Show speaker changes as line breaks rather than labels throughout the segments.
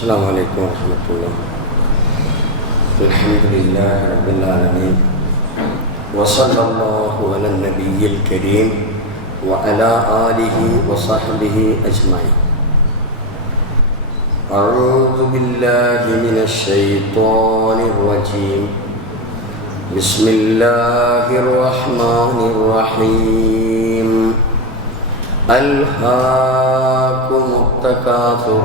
السلام عليكم ورحمة الله. الحمد لله رب العالمين. وصلى الله على النبي الكريم وعلى آله وصحبه أجمعين. أعوذ بالله من الشيطان الرجيم. بسم الله الرحمن الرحيم. ألهاكم التكاثر.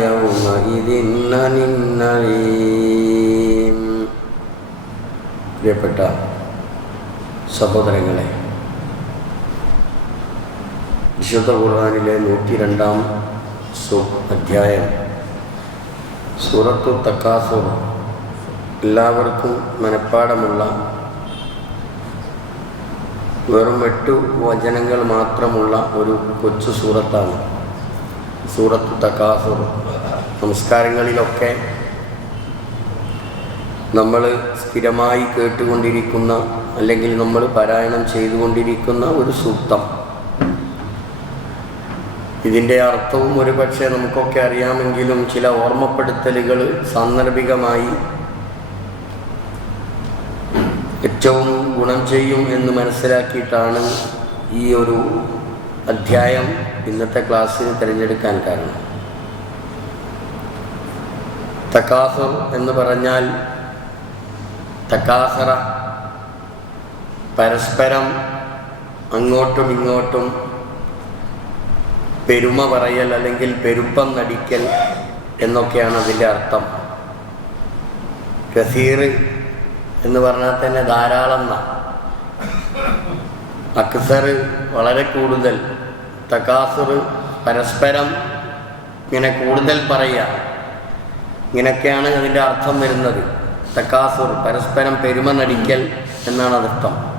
يومئذ عن النعيم പ്രിയപ്പെട്ട സഹോദരങ്ങളെ വിശുദ്ധ ഖുർആാനിലെ നൂറ്റി രണ്ടാം സു അധ്യായം സൂറത്തു തക്കാസുർ എല്ലാവർക്കും മനഃപ്പാടമുള്ള വെറും എട്ട് വചനങ്ങൾ മാത്രമുള്ള ഒരു കൊച്ചു സൂറത്താണ് സൂറത്ത് തക്കാസുർ നമസ്കാരങ്ങളിലൊക്കെ നമ്മൾ സ്ഥിരമായി കേട്ടുകൊണ്ടിരിക്കുന്ന അല്ലെങ്കിൽ നമ്മൾ പാരായണം ചെയ്തുകൊണ്ടിരിക്കുന്ന ഒരു സൂക്തം. ഇതിന്റെ അർത്ഥവും ഒരു പക്ഷേ നമുക്കൊക്കെ അറിയാമെങ്കിലും ചില ഓർമ്മപ്പെടുത്തലുകൾ സാന്ദർഭികമായി ഏറ്റവും ഗുണം ചെയ്യും എന്ന് മനസ്സിലാക്കിയിട്ടാണ് ഈ ഒരു അധ്യായം ഇന്നത്തെ ക്ലാസ്സിന് തിരഞ്ഞെടുക്കാൻ കാരണം. തക്കാസർ എന്ന് പറഞ്ഞാൽ തക്കാസറ പരസ്പരം അങ്ങോട്ടും ഇങ്ങോട്ടും പെരുമ പറയൽ അല്ലെങ്കിൽ പെരുപ്പം നടിക്കൽ എന്നൊക്കെയാണ് അതിന്റെ അർത്ഥം. കസീർ എന്ന് പറഞ്ഞാൽ തന്നെ ധാരാളം അക്സർ വളരെ കൂടുതൽ. തക്കാസുർ പരസ്പരം ഇങ്ങനെ കൂടുതൽ പറയുക. ഇങ്ങനെയൊക്കെയാണ് അതിന്റെ അർത്ഥം വരുന്നത്. തക്കാസുർ പരസ്പരം പെരുമ നടിക്കൽ എന്നാണ് അതർത്ഥം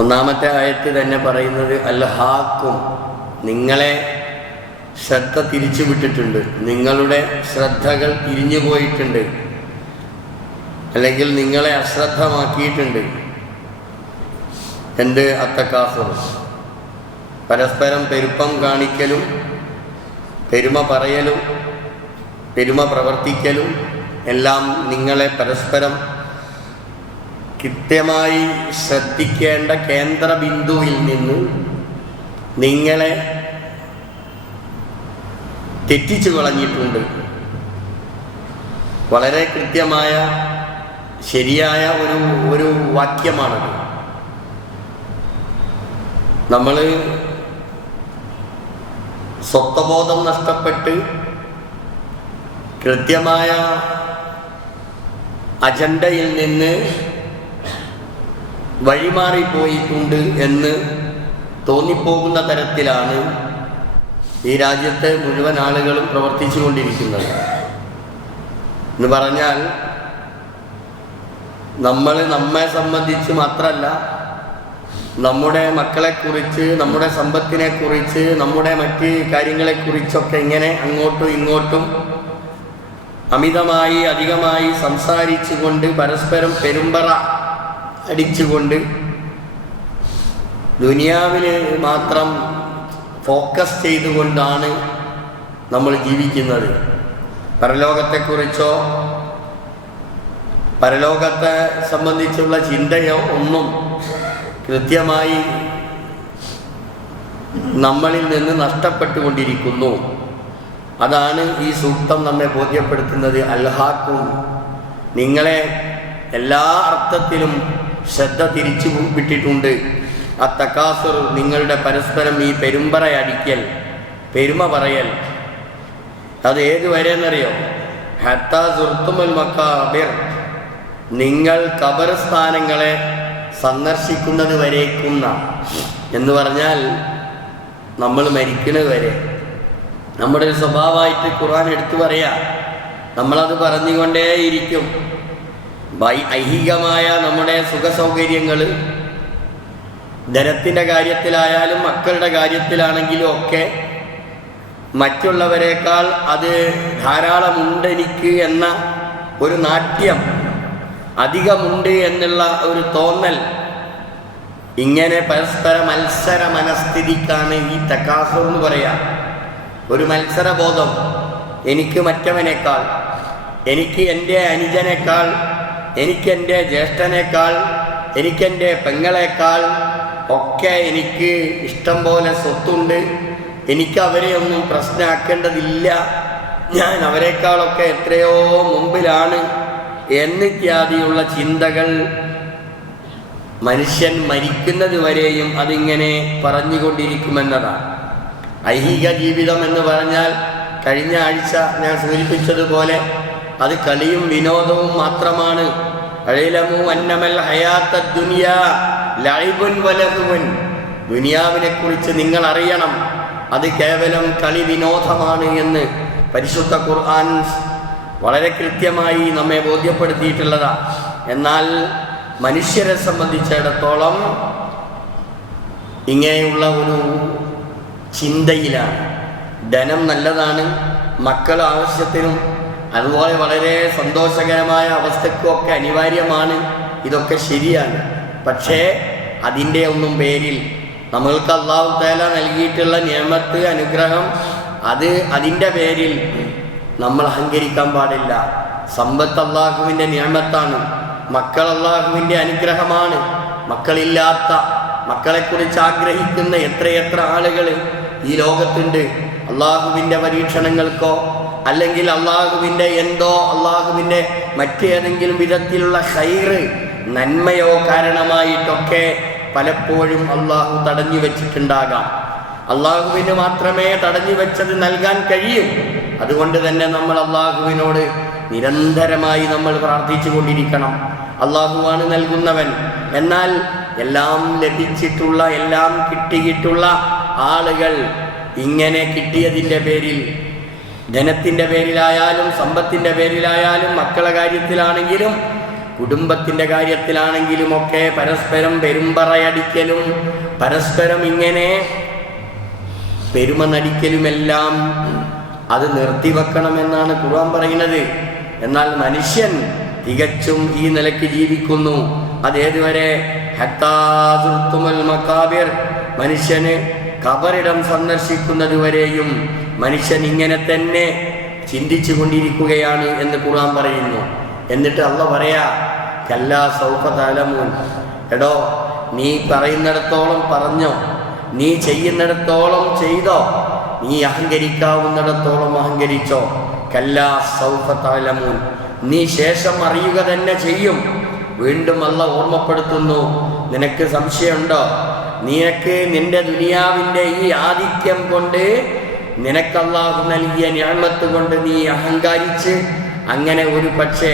ഒന്നാമത്തെ ആയത്ത് തന്നെ പറയുന്നത് അൽഹാക്കും നിങ്ങളെ ശ്രദ്ധ തിരിച്ചു വിട്ടിട്ടുണ്ട് നിങ്ങളുടെ ശ്രദ്ധകൾ തിരിഞ്ഞു പോയിട്ടുണ്ട്. അല്ലെങ്കിൽ നിങ്ങളെ അശ്രദ്ധമാക്കിയിട്ടുണ്ട്. എന്ത്? അത്തക്കാസുർ പരസ്പരം പെരുപ്പം കാണിക്കലും പെരുമ പറയലും പെരുമ പ്രവർത്തിക്കലും എല്ലാം നിങ്ങളെ പരസ്പരം കൃത്യമായി ശ്രദ്ധിക്കേണ്ട കേന്ദ്ര ബിന്ദുവിൽ നിന്ന് നിങ്ങളെ തെറ്റിച്ചു കളഞ്ഞിട്ടുണ്ട്. വളരെ കൃത്യമായ ശരിയായ ഒരു ഒരു വാക്യമാണത്. നമ്മൾ സ്വത്വബോധം നഷ്ടപ്പെട്ട് കൃത്യമായ അജണ്ടയിൽ നിന്ന് വഴിമാറിപ്പോയിട്ടുണ്ട് എന്ന് തോന്നിപ്പോകുന്ന തരത്തിലാണ് ഈ രാജ്യത്തെ മുഴുവൻ ആളുകളും പ്രവർത്തിച്ചു കൊണ്ടിരിക്കുന്നത് എന്ന് പറഞ്ഞാൽ നമ്മൾ നമ്മെ സംബന്ധിച്ച് മാത്രമല്ല നമ്മുടെ മക്കളെക്കുറിച്ച് നമ്മുടെ സമ്പത്തിനെ കുറിച്ച് നമ്മുടെ മറ്റ് കാര്യങ്ങളെക്കുറിച്ചൊക്കെ ഇങ്ങനെ അങ്ങോട്ടും ഇങ്ങോട്ടും അമിതമായി അധികമായി സംസാരിച്ചുകൊണ്ട് പരസ്പരം പെരുമ്പറ അടിച്ചുകൊണ്ട് ദുനിയാവിൽ മാത്രം ഫോക്കസ് ചെയ്തുകൊണ്ടാണ് നമ്മൾ ജീവിക്കുന്നത്. പരലോകത്തെക്കുറിച്ചോ പരലോകത്തെ സംബന്ധിച്ചുള്ള ചിന്തയോ ഒന്നും കൃത്യമായി നമ്മളിൽ നിന്ന് നഷ്ടപ്പെട്ടുകൊണ്ടിരിക്കുന്നു. അതാണ് ഈ സൂക്തം നമ്മെ ബോധ്യപ്പെടുത്തുന്നത്. അൽഹാക്കും നിങ്ങളെ എല്ലാ അർത്ഥത്തിലും ശ്രദ്ധ തിരിച്ചു വിട്ടിട്ടുണ്ട്. ആ തക്കാസുർ നിങ്ങളുടെ പരസ്പരം ഈ പെരുമ്പറയടിക്കൽ പെരുമ പറയൽ. അത് ഏതുവരെ എന്നറിയോ ഹത്താ സുർത്തുമൽ മക്കാബിർ നിങ്ങൾ ഖബർസ്ഥാനങ്ങളെ സന്ദർശിക്കുന്നത് വരേക്കുന്ന എന്ന് പറഞ്ഞാൽ നമ്മൾ മരിക്കുന്നത് വരെ നമ്മുടെ ഒരു സ്വഭാവമായിട്ട് ഖുർആൻ എടുത്തു പറയാ. നമ്മളത് പറഞ്ഞുകൊണ്ടേയിരിക്കും. ഐഹികമായ നമ്മുടെ സുഖസൗകര്യങ്ങൾ ധനത്തിന്റെ കാര്യത്തിലായാലും മക്കളുടെ കാര്യത്തിലാണെങ്കിലും ഒക്കെ മറ്റുള്ളവരെക്കാൾ അത് ധാരാളമുണ്ട് എനിക്ക് എന്ന ഒരു നാട്യം അധികമുണ്ട് എന്നുള്ള ഒരു തോന്നൽ ഇങ്ങനെ പരസ്പര മത്സര മനസ്ഥിതിക്കാണ് ഈ തക്കാസുർ എന്ന് പറയാ. ഒരു മത്സരബോധം. എനിക്ക് മറ്റവനേക്കാൾ എനിക്ക് എന്റെ അനുജനേക്കാൾ എനിക്ക് എന്റെ ജ്യേഷ്ഠനേക്കാൾ എനിക്കെന്റെ പെങ്ങളെക്കാൾ ഒക്കെ എനിക്ക് ഇഷ്ടം പോലെ സ്വത്തുണ്ട്. എനിക്ക് അവരെ ഒന്നും പ്രശ്നമാക്കേണ്ടതില്ല. ഞാൻ അവരെക്കാളൊക്കെ എത്രയോ മുമ്പിലാണ്. എന്നിത്യാദിയുള്ള ചിന്തകൾ മനുഷ്യൻ മരിക്കുന്നത് വരെയും അതിങ്ങനെ പറഞ്ഞുകൊണ്ടിരിക്കുമെന്നതാണ്. ഐഹിക ജീവിതം എന്ന് പറഞ്ഞാൽ കഴിഞ്ഞ ആഴ്ച ഞാൻ സൂചിപ്പിച്ചതുപോലെ അത് കളിയും വിനോദവും മാത്രമാണ്. ദുനിയാവിനെ കുറിച്ച് നിങ്ങൾ അറിയണം അത് കേവലം കളി വിനോദമാണ് എന്ന് പരിശുദ്ധ ഖുർആൻ വളരെ കൃത്യമായി നമ്മെ ബോധ്യപ്പെടുത്തിയിട്ടുള്ളതാ. എന്നാൽ മനുഷ്യരെ സംബന്ധിച്ചിടത്തോളം ഇങ്ങനെയുള്ള ഒരു ചിന്തയിലാണ്. ധനം നല്ലതാണ് മക്കൾ ആവശ്യത്തിനും അതുപോലെ വളരെ സന്തോഷകരമായ അവസ്ഥക്കുമൊക്കെ അനിവാര്യമാണ് ഇതൊക്കെ ശരിയാണ്. പക്ഷേ അതിന്റെ ഒന്നും പേരിൽ നമ്മൾക്ക് അള്ളാഹു തേല നൽകിയിട്ടുള്ള നിയമത്ത് അനുഗ്രഹം അത് അതിന്റെ പേരിൽ നമ്മൾ അഹങ്കരിക്കാൻ പാടില്ല. സമ്പത്ത് അള്ളാഹുവിന്റെ നിയമത്താണ്. മക്കൾ അള്ളാഹുവിന്റെ അനുഗ്രഹമാണ്. മക്കളില്ലാത്ത മക്കളെക്കുറിച്ച് ആഗ്രഹിക്കുന്ന എത്രയെത്ര ആളുകൾ ഈ ലോകത്തുണ്ട്. അള്ളാഹുവിന്റെ പരീക്ഷണങ്ങൾക്കോ അല്ലെങ്കിൽ അള്ളാഹുവിന്റെ എന്തോ അള്ളാഹുവിന്റെ മറ്റേതെങ്കിലും വിധത്തിലുള്ള ഹൈറ് നന്മയോ കാരണമായിട്ടൊക്കെ പലപ്പോഴും അള്ളാഹു തടഞ്ഞു വെച്ചിട്ടുണ്ടാകാം. അള്ളാഹുവിന് മാത്രമേ തടഞ്ഞു വെച്ചത് നൽകാൻ കഴിയൂ. അതുകൊണ്ട് തന്നെ നമ്മൾ അള്ളാഹുവിനോട് നിരന്തരമായി നമ്മൾ പ്രാർത്ഥിച്ചു കൊണ്ടിരിക്കണം അള്ളാഹുവാണ് നൽകുന്നവൻ. എന്നാൽ എല്ലാം ലഭിച്ചിട്ടുള്ള എല്ലാം കിട്ടിയിട്ടുള്ള ആളുകൾ ഇങ്ങനെ കിട്ടിയതിന്റെ പേരിൽ ധനത്തിന്റെ പേരിലായാലും സമ്പത്തിന്റെ പേരിലായാലും മക്കളെ കാര്യത്തിലാണെങ്കിലും കുടുംബത്തിന്റെ കാര്യത്തിലാണെങ്കിലും ഒക്കെ പരസ്പരം പെരുമ്പറയടിക്കലും പരസ്പരം ഇങ്ങനെ പെരുമ നടിക്കലുമെല്ലാം അത് നിർത്തിവെക്കണമെന്നാണ് ഖുർആൻ പറയുന്നത്. എന്നാൽ മനുഷ്യൻ തികച്ചും ഈ നിലയ്ക്ക് ജീവിക്കുന്നു. അതേതുവരെ മക്കാബിർ മനുഷ്യന് കബറിടം സന്ദർശിക്കുന്നതുവരെയും മനുഷ്യൻ ഇങ്ങനെ തന്നെ ചിന്തിച്ചു കൊണ്ടിരിക്കുകയാണ് എന്ന് ഖുർആൻ പറയുന്നു. എന്നിട്ട് അള്ള പറയാ കല്ലാ സൗഫ എടോ നീ പറയുന്നിടത്തോളം പറഞ്ഞോ? നീ ചെയ്യുന്നിടത്തോളം ചെയ്തോ? നീ അഹങ്കരിക്കാവുന്നിടത്തോളം അഹങ്കരിച്ചോ? കല്ലാ സൗഫ തലമൂൻ നീ ശേഷം അറിയുക തന്നെ ചെയ്യും. വീണ്ടും അല്ല ഓർമ്മപ്പെടുത്തുന്നു. നിനക്ക് സംശയമുണ്ടോ? നിനക്ക് നിന്റെ ദുനിയാവിന്റെ ഈ ആധിക്യം കൊണ്ട് നിനക്കല്ലാഹു നൽകിയ ഞാമത്ത് കൊണ്ട് നീ അഹങ്കാരിച്ച് അങ്ങനെ ഒരു പക്ഷേ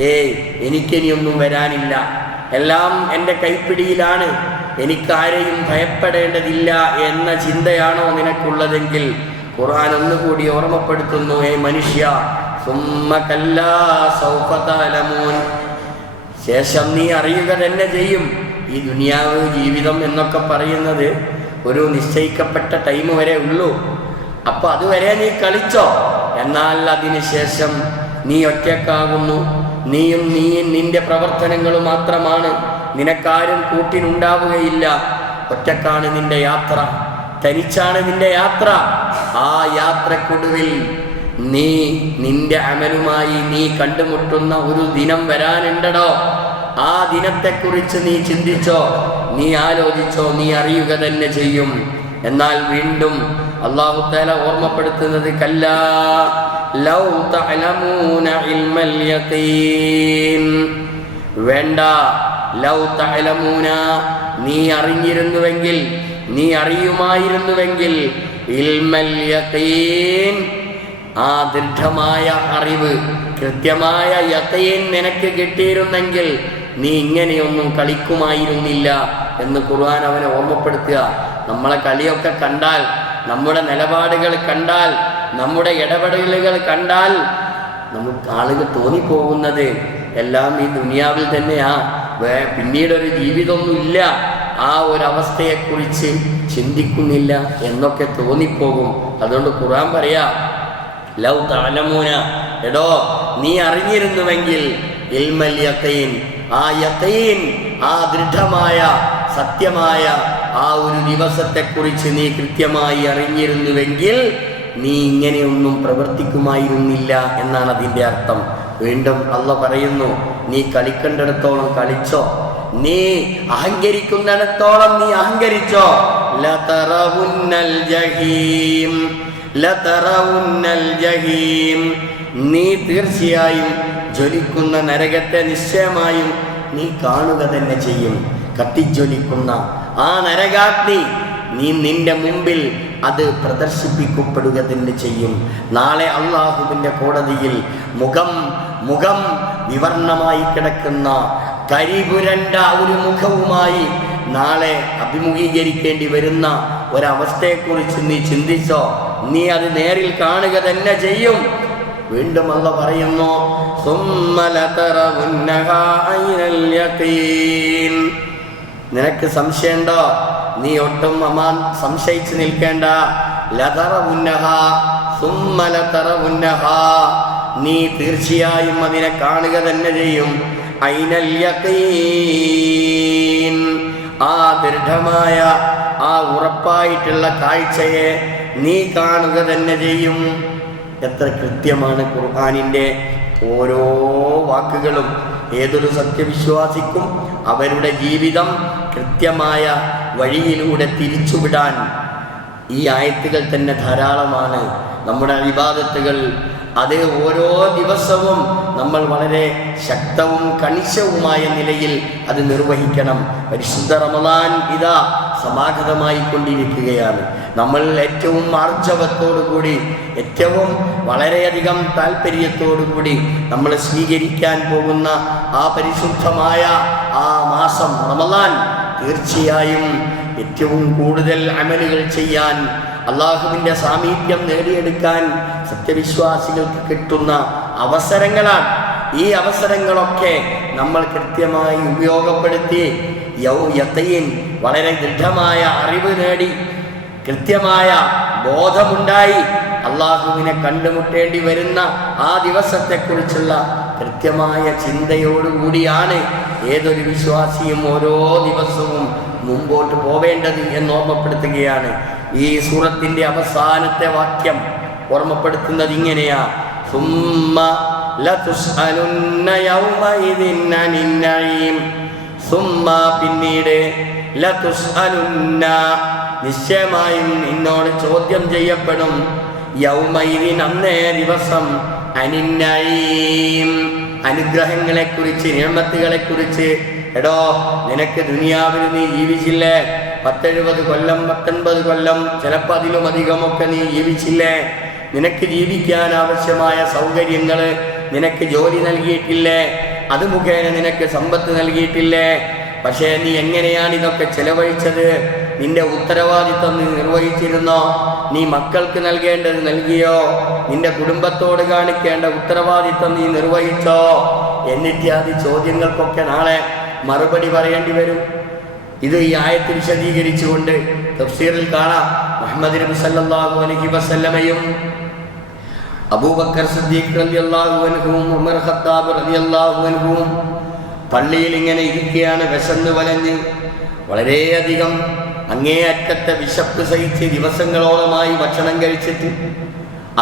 ഏയ് എനിക്കിനിയൊന്നും വരാനില്ല. എല്ലാം എന്റെ കൈപ്പിടിയിലാണ്. എനിക്കാരെയും ഭയപ്പെടേണ്ടതില്ല എന്ന ചിന്തയാണോ നിനക്കുള്ളതെങ്കിൽ ഖുർആൻ ഒന്നുകൂടി ഓർമ്മപ്പെടുത്തുന്നു ഏ മനുഷ്യ. ശേഷം നീ അറിയുക തന്നെ ചെയ്യും. ഈ ദുനിയാവ് ജീവിതം എന്നൊക്കെ പറയുന്നത് ഒരു നിശ്ചയിക്കപ്പെട്ട ടൈം വരെ ഉള്ളൂ. അപ്പൊ അതുവരെ നീ കളിച്ചോ. എന്നാൽ അതിന് ശേഷം നീ ഒറ്റക്കാകുന്നു നീയും നീ നിന്റെ പ്രവർത്തനങ്ങളും മാത്രമാണ്. നിനക്കാരും കൂട്ടിനുണ്ടാവുകയില്ല. ഒറ്റക്കാണ് നിന്റെ യാത്ര. തനിച്ചാണ് നിന്റെ യാത്ര. ആ യാത്രക്കൊടുവിൽ നീ നിന്റെ അമലുമായി നീ കണ്ടുമുട്ടുന്ന ഒരു ദിനം വരാനുണ്ടടോ? ആ ദിനത്തെക്കുറിച്ച് നീ ചിന്തിച്ചോ? നീ ആലോചിച്ചോ? നീ അറിയുക തന്നെ ചെയ്യും. എന്നാൽ വീണ്ടും അള്ളാഹു തആല ഓർമ്മപ്പെടുത്തുന്നത് കല്ല വേണ്ട. ലൗ നീ അറിഞ്ഞിരുന്നുവെങ്കിൽ നീ അറിയുമായിരുന്നുവെങ്കിൽ ഇൽമൽ യഖീൻ ആ ദൃഢമായ അറിവ് കൃത്യമായ യത്തയും നിനക്ക് കിട്ടിയിരുന്നെങ്കിൽ നീ ഇങ്ങനെയൊന്നും കളിക്കുമായിരുന്നില്ല എന്ന് ഖുർആൻ അവനെ ഓർമ്മപ്പെടുത്തുക. നമ്മളെ കളിയൊക്കെ കണ്ടാൽ നമ്മുടെ നിലപാടുകൾ കണ്ടാൽ നമ്മുടെ ഇടപെടലുകൾ കണ്ടാൽ നമുക്ക് ആളുകൾ തോന്നിപ്പോകുന്നത് എല്ലാം ഈ ദുനിയാവിൽ തന്നെയാ. പിന്നീടൊരു ജീവിതമൊന്നുമില്ല. ആ ഒരവസ്ഥയെക്കുറിച്ച് ചിന്തിക്കുന്നില്ല എന്നൊക്കെ തോന്നിപ്പോകും. അതുകൊണ്ട് ഖുർആൻ പറയാ ലൗ താലമൂന എടോ നീ അറിഞ്ഞിരുന്നുവെങ്കിൽ ഇൽമൽ യഖീൻ ആ യഖീൻ ആ ദൃഢമായ സത്യമായ ആ ഒരു ദിവസത്തെക്കുറിച്ച് നീ കൃത്യമായി അറിഞ്ഞിരുന്നുവെങ്കിൽ നീ ഇങ്ങനെയൊന്നും പ്രവർത്തിക്കുമായിരുന്നില്ല എന്നാണ് അതിന്റെ അർത്ഥം. വീണ്ടും അല്ല പറയുന്നു നീ കളിക്കേണ്ടിടത്തോളം കളിച്ചോ. നീ അഹങ്കരിക്കുന്നിടത്തോളം നീ അഹങ്കരിച്ചോ. ജഹീം ജഹീം. നീ തീർച്ചയായും ജ്വലിക്കുന്ന നരകത്തെ നിശ്ചയമായും നീ കാണുക തന്നെ ചെയ്യും. കത്തിജ്വലിക്കുന്ന ആ നരകാഗ്നി നീ നിന്റെ മുമ്പിൽ അത് പ്രദർശിപ്പിക്കപ്പെടുക തന്നെ ചെയ്യും. നാളെ അള്ളാഹുവിന്റെ കോടതിയിൽ മുഖം മുഖം വിവർണമായി കിടക്കുന്ന കരിപുരണ്ട ഒരു മുഖവുമായി നാളെ അഭിമുഖീകരിക്കേണ്ടി വരുന്ന ഒരവസ്ഥയെക്കുറിച്ച് നീ ചിന്തിച്ചോ? നീ അത് നേരിൽ കാണുക തന്നെ ചെയ്യും. വീണ്ടും അല്ല പറയുന്നു. നിനക്ക് സംശയമുണ്ടോ? നീ ഒട്ടും അമാൻ സംശയിച്ചു നിൽക്കേണ്ട. ലതറ ഉന്നഹ സുമ്മലതറ ഉന്നഹ നീ തീർച്ചയായും അതിനെ കാണുക തന്നെ ചെയ്യും. ഐനൽ ആ ദൃഢമായ ആ ഉറപ്പായിട്ടുള്ള കാഴ്ചയെ നീ കാണുക തന്നെ ചെയ്യും. എത്ര കൃത്യമാണ് ഖുർഹാനിന്റെ ഓരോ വാക്കുകളും. ഏതൊരു സത്യവിശ്വാസിക്കും അവരുടെ ജീവിതം കൃത്യമായ വഴിയിലൂടെ തിരിച്ചുവിടാൻ ഈ ആയത്തുകൾ തന്നെ ധാരാളമാണ്. നമ്മുടെ അഭിബാധത്തുകൾ അത് ഓരോ ദിവസവും നമ്മൾ വളരെ ശക്തവും കണിശവുമായ നിലയിൽ അത് നിർവഹിക്കണം. പരിശുദ്ധ റമദാൻ ഇതാ സമാഗതമായി കൊണ്ടിരിക്കുകയാണ് നമ്മൾ ഏറ്റവും ആർജവത്തോടു കൂടി ഏറ്റവും വളരെയധികം താല്പര്യത്തോടു കൂടി നമ്മൾ സ്വീകരിക്കാൻ പോകുന്ന ആ പരിശുദ്ധമായ ആ മാസം റമദാൻ തീർച്ചയായും ഏറ്റവും കൂടുതൽ അമലുകൾ ചെയ്യാൻ അള്ളാഹുവിന്റെ സാമീപ്യം നേടിയെടുക്കാൻ സത്യവിശ്വാസികൾക്ക് കിട്ടുന്ന അവസരങ്ങളാണ്. ഈ അവസരങ്ങളൊക്കെ നമ്മൾ കൃത്യമായി ഉപയോഗപ്പെടുത്തി യൗയത്തയിൻ വളരെ ദൃഢമായ അറിവ് നേടി കൃത്യമായ ബോധമുണ്ടായി അള്ളാഹുവിനെ കണ്ടുമുട്ടേണ്ടി വരുന്ന ആ ദിവസത്തെക്കുറിച്ചുള്ള കൃത്യമായ ചിന്തയോടുകൂടിയാണ് ഏതൊരു വിശ്വാസിയും ഓരോ ദിവസവും മുമ്പോട്ട് പോവേണ്ടത് എന്ന് ഓർമ്മപ്പെടുത്തുകയാണ്. ഈ സൂറത്തിന്റെ അവസാനത്തെ വാക്യം ഓർമ്മപ്പെടുത്തുന്നത് ഇങ്ങനെയാ. സുമ്മ പിന്നീട് നിശ്ചയമായും നിന്നോട് ചോദ്യം ചെയ്യപ്പെടും. യൗമൈദിൻ ദിവസം അനിന്നയും. അനുഗ്രഹങ്ങളെ കുറിച്ച് നിയമത്തുകളെ കുറിച്ച് എടോ നിനക്ക് ദുനിയാവിൽ നീ ജീവിച്ചില്ലേ? പത്തെഴുപത് കൊല്ലം പത്തൊൻപത് കൊല്ലം ചിലപ്പോൾ അതിലും അധികമൊക്കെ നീ ജീവിച്ചില്ലേ? നിനക്ക് ജീവിക്കാൻ ആവശ്യമായ സൗകര്യങ്ങൾ നിനക്ക് ജോലി നൽകിയിട്ടില്ലേ? അത് മുഖേന നിനക്ക് സമ്പത്ത് നൽകിയിട്ടില്ലേ? പക്ഷേ നീ എങ്ങനെയാണ് ഇതൊക്കെ ചെലവഴിച്ചത്? നിന്റെ ഉത്തരവാദിത്വം നീ നിർവഹിച്ചിരുന്നോ? നീ മക്കൾക്ക് നൽകേണ്ടത് നൽകിയോ? നിന്റെ കുടുംബത്തോട് കാണിക്കേണ്ട ഉത്തരവാദിത്വം നീ നിർവഹിച്ചോ? എന്നിത്യാദി ചോദ്യങ്ങൾക്കൊക്കെ നാളെ മറുപടി പറയേണ്ടി വരും. ഇത് ഈ ആയത്തിൽ വിശദീകരിച്ചുകൊണ്ട് തഫ്സീറിൽ കാണാം. മുഹമ്മദ് നബി സല്ലല്ലാഹു അലൈഹി വസല്ലമയും അബൂബക്കർ സിദ്ദീഖ് റളിയല്ലാഹു അൻഹുവും ഉമർ ഖത്താബ് റളിയല്ലാഹു അൻഹുവും പള്ളിയിൽ ഇങ്ങനെ ഇരിക്കുകയാണ് വിശന്ന് വലഞ്ഞ് വളരെയധികം അങ്ങേയറ്റത്തെ വിശപ്പ് സഹിച്ച് ദിവസങ്ങളോളമായി ഭക്ഷണം കഴിച്ചിട്ട്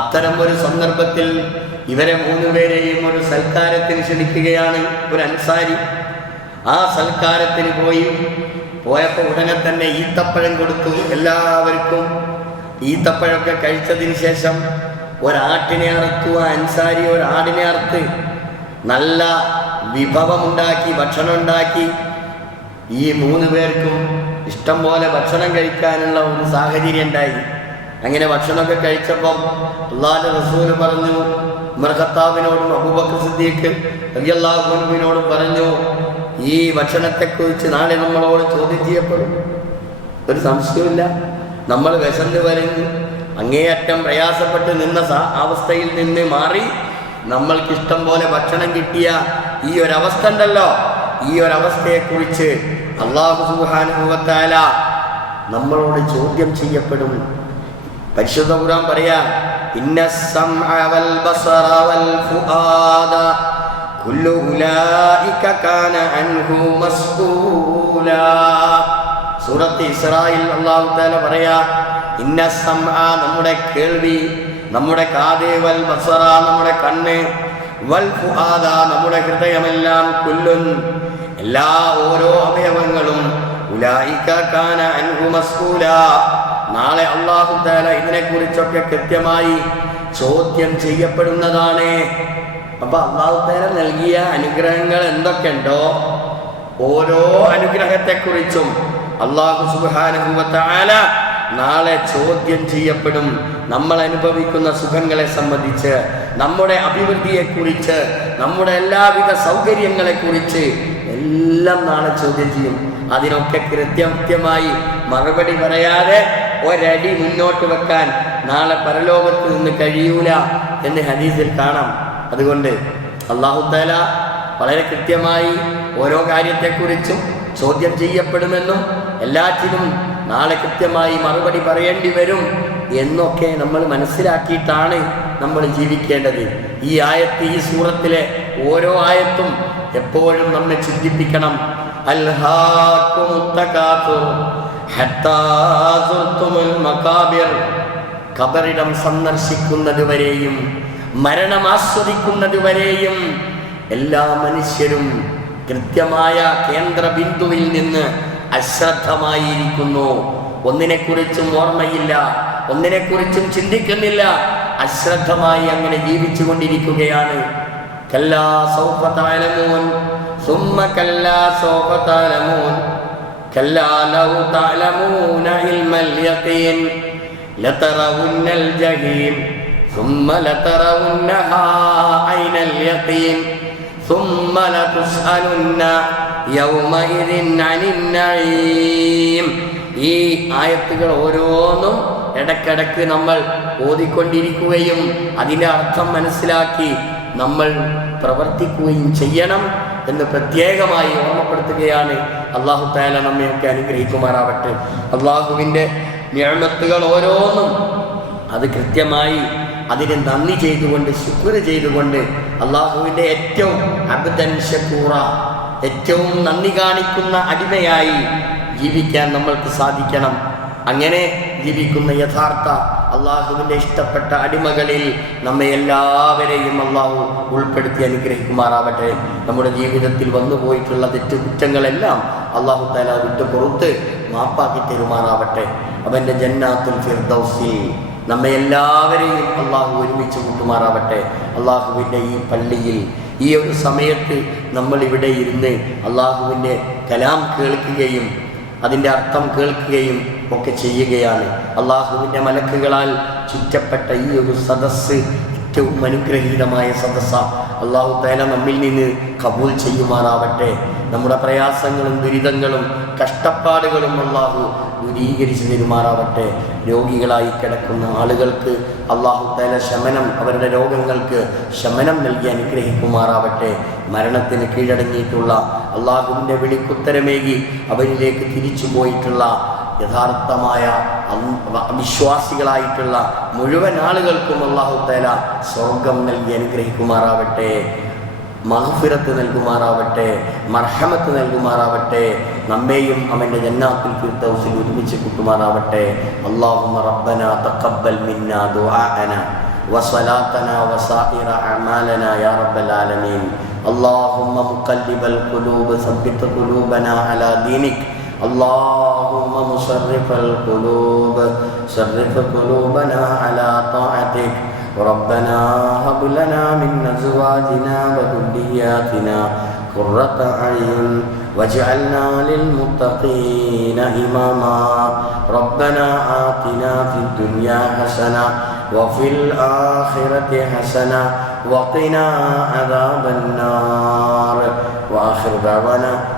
അത്തരം ഒരു സന്ദർഭത്തിൽ ഇവരെ മൂന്നുപേരെയും ഒരു സൽക്കാരത്തിന് ക്ഷണിക്കുകയാണ് ഒരു അൻസാരി. ആ സൽക്കാരത്തിന് പോയി പോയപ്പോൾ ഉടനെ തന്നെ ഈത്തപ്പഴം കൊടുത്തു. എല്ലാവർക്കും ഈത്തപ്പഴമൊക്കെ കഴിച്ചതിന് ശേഷം ഒരാട്ടിനെ അറുത്തു. ആ അൻസാരി ഒരാടിനെ അറുത്ത് നല്ല വിഭവമുണ്ടാക്കി ഭക്ഷണം ഉണ്ടാക്കി ഈ മൂന്ന് പേർക്കും ഇഷ്ടം പോലെ ഭക്ഷണം കഴിക്കാനുള്ള ഒരു സാഹചര്യം ഉണ്ടായി. അങ്ങനെ ഭക്ഷണമൊക്കെ കഴിച്ചപ്പം അള്ളാഹിന്റെ റസൂൽ പറഞ്ഞു ഉമർ ഖത്താബിനോടും അബൂബക്കർ സിദ്ദീഖ് റളിയല്ലാഹുവിനോടും പറഞ്ഞു ഈ ഭക്ഷണത്തെക്കുറിച്ച് നാളെ നമ്മളോട് ചോദ്യം ചെയ്യപ്പെടും. ഒരു സംശയമില്ല നമ്മൾ വിശന്ന് വരഞ്ഞ് അങ്ങേയറ്റം പ്രയാസപ്പെട്ട് നിന്ന അവസ്ഥയിൽ നിന്ന് മാറി നമ്മൾക്കിഷ്ടം പോലെ ഭക്ഷണം കിട്ടിയ ഈ ഒരവസ്ഥ ഉണ്ടല്ലോ. ഈ ഒരവസ്ഥയെക്കുറിച്ച് അള്ളാഹു സുഹാനുഭവത്താല നമ്മളോട് ചോദ്യം ചെയ്യപ്പെടും. പരിശുദ്ധ ഖുർആൻ പറയാ ഇന്ന സംഅ ബസറ വൽ ഫുആദ കുല്ലു ഉലൈക കാന അൻഹു മസ്ഊലാ. സൂറത്ത് ഇസ്രായിൽ അല്ലാഹു തആല പറയാ ഇന്ന സംഅ നമ്മുടെ കേൾവി നമ്മുടെ കാത് വൽ ബസറ നമ്മുടെ കണ്ണ് വൽ ഫുആദ നമ്മുടെ ഹൃദയമെല്ലാം കുല്ലുൻ എല്ലാ ഓരോ അവയവങ്ങളും ഉലൈക കാന അൻഹു മസ്ഊലാ നാളെ അള്ളാഹു താല ഇതിനെക്കുറിച്ചൊക്കെ കൃത്യമായി ചോദ്യം ചെയ്യപ്പെടുന്നതാണ്. അപ്പൊ അള്ളാഹു താല നൽകിയ അനുഗ്രഹങ്ങൾ എന്തൊക്കെയുണ്ടോ? ഓരോ അനുഗ്രഹത്തെക്കുറിച്ചും അള്ളാഹു സുബാനുഭവത്താല നാളെ ചോദ്യം ചെയ്യപ്പെടും. നമ്മൾ അനുഭവിക്കുന്ന സുഖങ്ങളെ സംബന്ധിച്ച് നമ്മുടെ അഭിവൃദ്ധിയെക്കുറിച്ച് നമ്മുടെ എല്ലാവിധ സൗകര്യങ്ങളെക്കുറിച്ച് എല്ലാം നാളെ ചോദ്യം ചെയ്യും. അതിനൊക്കെ കൃത്യമായി മറുപടി പറയാതെ ഒരടി മുന്നോട്ട് വെക്കാൻ നാളെ പരലോകത്ത് നിന്ന് കഴിയൂല എന്ന് ഹദീസിൽ കാണാം. അതുകൊണ്ട് അള്ളാഹുത്താല വളരെ കൃത്യമായി ഓരോ കാര്യത്തെക്കുറിച്ചും ചോദ്യം ചെയ്യപ്പെടുമെന്നും എല്ലാറ്റിനും നാളെ കൃത്യമായി മറുപടി പറയേണ്ടി വരും എന്നൊക്കെ നമ്മൾ മനസ്സിലാക്കിയിട്ടാണ് നമ്മൾ ജീവിക്കേണ്ടത്. ഈ ആയത്ത് ഈ സൂറത്തിലെ ഓരോ ആയത്തും എപ്പോഴും നമ്മെ ചിന്തിപ്പിക്കണം. അൽഹാക്കുമുത്തകാത്തുർ ഹത്താ സുർത്തുമുൽ മകാബിർ. ഖബറിടം സന്ദർശിക്കുന്നത് വരെയും മരണം ആസ്വദിക്കുന്നത് വരെയും എല്ലാ മനുഷ്യരും കൃത്യമായ കേന്ദ്ര ബിന്ദുവിൽ നിന്ന് അശ്രദ്ധമായിരിക്കുന്നു. ഒന്നിനെക്കുറിച്ചും ഓർമ്മയില്ല ഒന്നിനെക്കുറിച്ചും ചിന്തിക്കുന്നില്ല. അശ്രദ്ധമായി അങ്ങനെ ജീവിച്ചു കൊണ്ടിരിക്കുകയാണ് കല്ലാ സൗഫ തഅലമൂൻ സുമ്മ കല്ലാ സൗഫ തഅലമൂൻ كلا لو تعلمون علم اليقين لترون الجحيم ثم لترونها عين اليقين ثم لتسألن يومئذ عن النعيم ഈ ആയത്തുകൾ ഓരോന്നും ഇടക്കിടക്ക് നമ്മൾ ഓതിക്കൊണ്ടിരിക്കുകയും അതിൻ്റെ അർത്ഥം മനസ്സിലാക്കി നമ്മൾ പ്രവർത്തിക്കുകയും ചെയ്യണം എന്ന് പ്രത്യേകമായി ഓർമ്മപ്പെടുത്തുകയാണ് അള്ളാഹു താല നമ്മയൊക്കെ അനുഗ്രഹിക്കുമാറാവട്ടെ. അള്ളാഹുവിന്റെ ഞാമത്തുകൾ ഓരോന്നും അത് കൃത്യമായി അതിന് നന്ദി ചെയ്തുകൊണ്ട് ശുക്ർ ചെയ്തുകൊണ്ട് അള്ളാഹുവിന്റെ ഏറ്റവും അബ്ദൻ ഏറ്റവും നന്ദി കാണിക്കുന്ന അടിമയായി ജീവിക്കാൻ നമ്മൾക്ക് സാധിക്കണം. അങ്ങനെ ജീവിക്കുന്ന യഥാർത്ഥ അള്ളാഹുവിന്റെ ഇഷ്ടപ്പെട്ട അടിമകളിൽ നമ്മെ എല്ലാവരെയും അള്ളാഹു ഉൾപ്പെടുത്തി അനുഗ്രഹിക്കുമാറാവട്ടെ. നമ്മുടെ ജീവിതത്തിൽ വന്നു പോയിട്ടുള്ള തെറ്റുകുറ്റങ്ങളെല്ലാം അള്ളാഹു താല വിട്ടു പുറത്ത് മാപ്പാക്കി തരുമാറാവട്ടെ. അവന്റെ ജന്നാത്തുൽ ഫിർദൌസിൽ നമ്മെ എല്ലാവരെയും അള്ളാഹു ഒരുമിച്ച് കൂട്ടുമാറാവട്ടെ. അള്ളാഹുവിന്റെ ഈ പള്ളിയിൽ ഈ ഒരു സമയത്ത് നമ്മൾ ഇവിടെ ഇരുന്ന് അള്ളാഹുവിന്റെ കലാം കേൾക്കുകയും അതിന്റെ അർത്ഥം കേൾക്കുകയും ഒക്കെ ചെയ്യുകയാണ്. അള്ളാഹുവിന്റെ മലക്കുകളാൽ ചുറ്റപ്പെട്ട ഈ ഒരു സദസ്സ് ഏറ്റവും അനുഗ്രഹീതമായ സദസ്സ. അള്ളാഹു തേല നമ്മിൽ നിന്ന് കബൂൽ ചെയ്യുമാറാവട്ടെ. നമ്മുടെ പ്രയാസങ്ങളും ദുരിതങ്ങളും കഷ്ടപ്പാടുകളും അള്ളാഹു ദൂരീകരിച്ച് തരുമാറാവട്ടെ. രോഗികളായി കിടക്കുന്ന ആളുകൾക്ക് അള്ളാഹു തേല ശമനം അവരുടെ രോഗങ്ങൾക്ക് ശമനം നൽകി അനുഗ്രഹിക്കുമാറാവട്ടെ. മരണത്തിന് കീഴടങ്ങിയിട്ടുള്ള അള്ളാഹുവിന്റെ വിളിക്കുത്തരമേകി അവരിലേക്ക് തിരിച്ചു പോയിട്ടുള്ള യഥാർത്ഥമായ അം- വിശ്വാസികളായിട്ടുള്ള മുഴുവൻ ആളുകൾക്കും അള്ളാഹു തേല സ്വർഗം നൽകി അനുഗ്രഹിക്കുമാറാവട്ടെ മഹഫിറത്ത് നൽകുമാറാവട്ടെ മർഹമത്ത് നൽകുമാറാവട്ടെ നമ്മെയും അവൻ്റെ ജന്നാത്തുൽ ഫിർദൗസിൽ ഒരുമിച്ച് കൂട്ടുമാറാവട്ടെ അള്ളാഹുമ്മ റബ്ബന തഖബ്ബൽ മിന്നാ ദുആഅന وصلاتنا وسائر أعمالنا يا رب العالمين اللهم مقلب القلوب ثبت قلوبنا على دينك اللهم مصرف القلوب صرف قلوبنا على طاعتك. ربنا هب لنا من أزواجنا وذرياتنا قرة أعين واجعلنا للمتقين إماما. ربنا آتنا في الدنيا حسنة وفي الآخرة حسنة وقنا عذاب النار. وآخر دعوانا